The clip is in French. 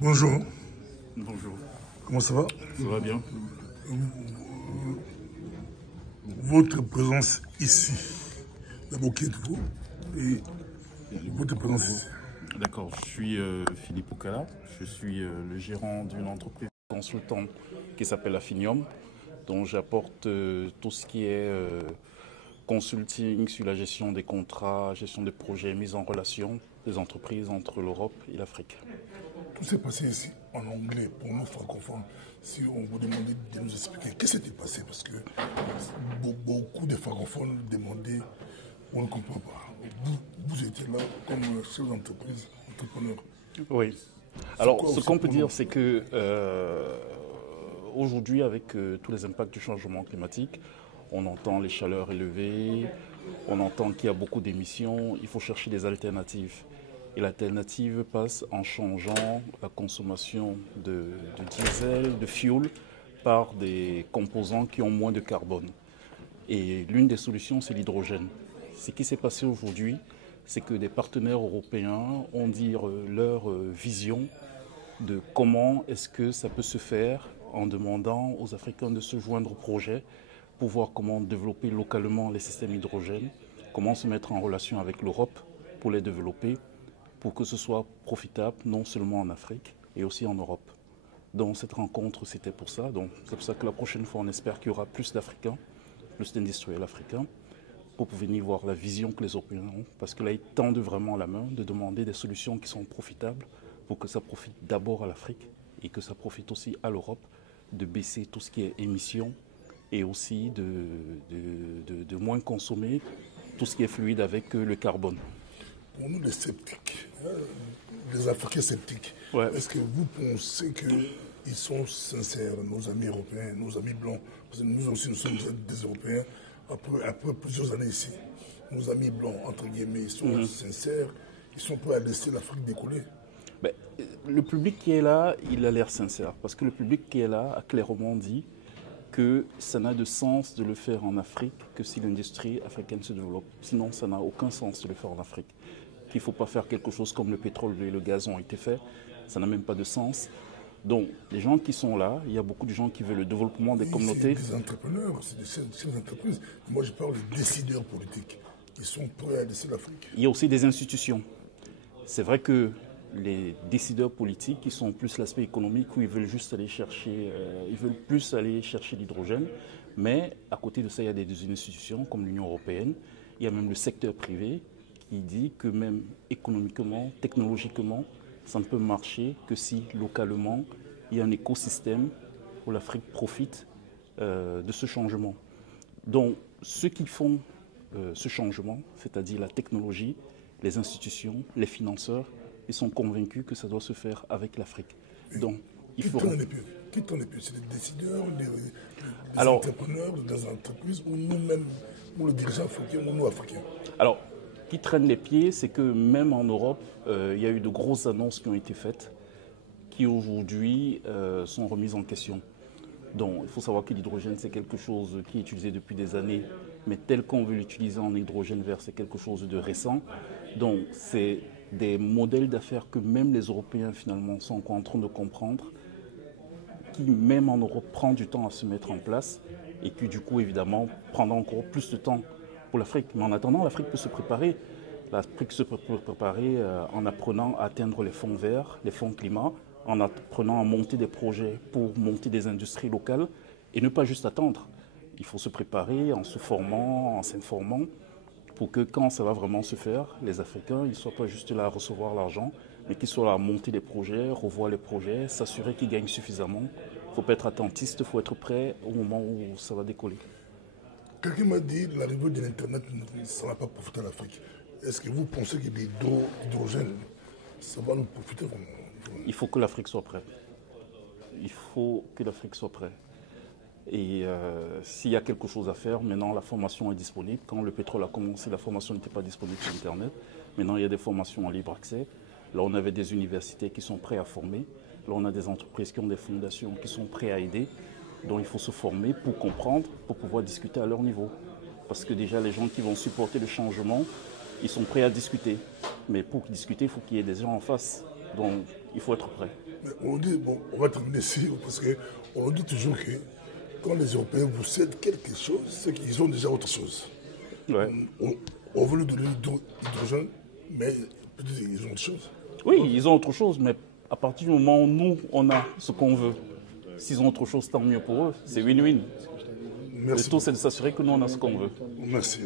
Bonjour, Bonjour, comment ça va? ça va bien? Votre présence ici, d'abord qui êtes-vous? Et votre présence ici. D'accord, je suis Philippe Okala, je suis le gérant d'une entreprise consultante qui s'appelle Affinium, dont j'apporte tout ce qui est consulting sur la gestion des contrats, gestion des projets, mise en relation des entreprises entre l'Europe et l'Afrique. Tout s'est passé ici en anglais pour nous francophones. Si on vous demandait de nous expliquer qu'est-ce qui s'est passé, parce que beaucoup de francophones demandaient, on ne comprend pas. Vous étiez là comme chef d'entreprise, entrepreneur. Oui. Alors, ce qu'on peut dire, c'est que aujourd'hui, avec tous les impacts du changement climatique, on entend les chaleurs élevées, on entend qu'il y a beaucoup d'émissions, il faut chercher des alternatives. Et l'alternative passe en changeant la consommation de diesel, de fuel, par des composants qui ont moins de carbone. Et l'une des solutions, c'est l'hydrogène. Ce qui s'est passé aujourd'hui, c'est que des partenaires européens ont dit leur vision de comment est-ce que ça peut se faire en demandant aux Africains de se joindre au projet pour voir comment développer localement les systèmes hydrogènes, comment se mettre en relation avec l'Europe pour les développer, pour que ce soit profitable non seulement en Afrique et aussi en Europe. Donc cette rencontre, c'était pour ça. Donc c'est pour ça que la prochaine fois, on espère qu'il y aura plus d'Africains, plus d'industriels africains, pour venir voir la vision que les Européens ont, parce que là, ils tendent vraiment la main de demander des solutions qui sont profitables pour que ça profite d'abord à l'Afrique et que ça profite aussi à l'Europe de baisser tout ce qui est émissions et aussi de moins consommer tout ce qui est fluide avec le carbone. Pour nous, les sceptiques, les Africains sceptiques, Ouais. est-ce que vous pensez qu'ils sont sincères, nos amis européens, nos amis blancs? Parce que nous aussi, nous sommes des Européens, après plusieurs années ici. Nos amis blancs, entre guillemets, ils sont sincères, ils sont prêts à laisser l'Afrique décoller. Ben, le public qui est là, il a l'air sincère, parce que le public qui est là a clairement dit que ça n'a de sens de le faire en Afrique que si l'industrie africaine se développe. Sinon, ça n'a aucun sens de le faire en Afrique. Qu'il ne faut pas faire quelque chose comme le pétrole et le gaz ont été faits, ça n'a même pas de sens. Donc, les gens qui sont là, il y a beaucoup de gens qui veulent le développement des communautés. C'est des entrepreneurs, c'est des chefs d'entreprise. Moi, je parle des décideurs politiques. Ils sont prêts à laisser l'Afrique. Il y a aussi des institutions. C'est vrai que les décideurs politiques, qui sont plus l'aspect économique, où ils veulent juste aller chercher, ils veulent plus aller chercher l'hydrogène. Mais à côté de ça, il y a des institutions comme l'Union européenne. Il y a même le secteur privé qui dit que même économiquement, technologiquement, ça ne peut marcher que si localement, il y a un écosystème où l'Afrique profite de ce changement. Donc, ceux qui font ce changement, c'est-à-dire la technologie, les institutions, les financeurs, ils sont convaincus que ça doit se faire avec l'Afrique. Donc, il faut... Qui tourne les pieds? C'est les décideurs, les entrepreneurs, des entreprises, ou nous-mêmes, ou les dirigeants africains, ou nous africains? Alors, qui traîne les pieds, c'est que même en Europe, il y a eu de grosses annonces qui ont été faites, qui aujourd'hui sont remises en question. Donc, il faut savoir que l'hydrogène, c'est quelque chose qui est utilisé depuis des années, mais tel qu'on veut l'utiliser en hydrogène vert, c'est quelque chose de récent. Donc, c'est des modèles d'affaires que même les Européens, finalement, sont encore en train de comprendre, qui, même en Europe, prend du temps à se mettre en place, et qui, du coup, évidemment, prendra encore plus de temps pour l'Afrique. Mais en attendant, l'Afrique peut se préparer. L'Afrique se peut préparer en apprenant à atteindre les fonds verts, les fonds climat, en apprenant à monter des projets pour monter des industries locales et ne pas juste attendre. Il faut se préparer en se formant, en s'informant pour que quand ça va vraiment se faire, les Africains ne soient pas juste là à recevoir l'argent, mais qu'ils soient là à monter des projets, revoir les projets, s'assurer qu'ils gagnent suffisamment. Il ne faut pas être attentiste, il faut être prêt au moment où ça va décoller. Quelqu'un m'a dit que l'arrivée de l'Internet, ça ne va pas profiter à l'Afrique. Est-ce que vous pensez que l'hydrogène, ça va nous profiter vraiment? Il faut que l'Afrique soit prête. Il faut que l'Afrique soit prête. Et s'il y a quelque chose à faire, maintenant la formation est disponible. Quand le pétrole a commencé, la formation n'était pas disponible sur Internet. Maintenant, il y a des formations en libre accès. Là, on avait des universités qui sont prêtes à former. Là, on a des entreprises qui ont des fondations qui sont prêtes à aider. Donc, il faut se former pour comprendre, pour pouvoir discuter à leur niveau. Parce que déjà, les gens qui vont supporter le changement, ils sont prêts à discuter. Mais pour discuter, il faut qu'il y ait des gens en face. Donc, il faut être prêt. Mais on dit, bon, on va terminer ici, parce qu'on dit toujours que quand les Européens vous cèdent quelque chose, c'est qu'ils ont déjà autre chose. Ouais. On veut leur donner l'hydrogène, mais peut-être qu'ils ont autre chose. Oui, ils ont autre chose, mais à partir du moment où nous, on a ce qu'on veut, s'ils ont autre chose, tant mieux pour eux. C'est win-win. Le Merci. tout, c'est de s'assurer que nous, on a ce qu'on veut. Merci.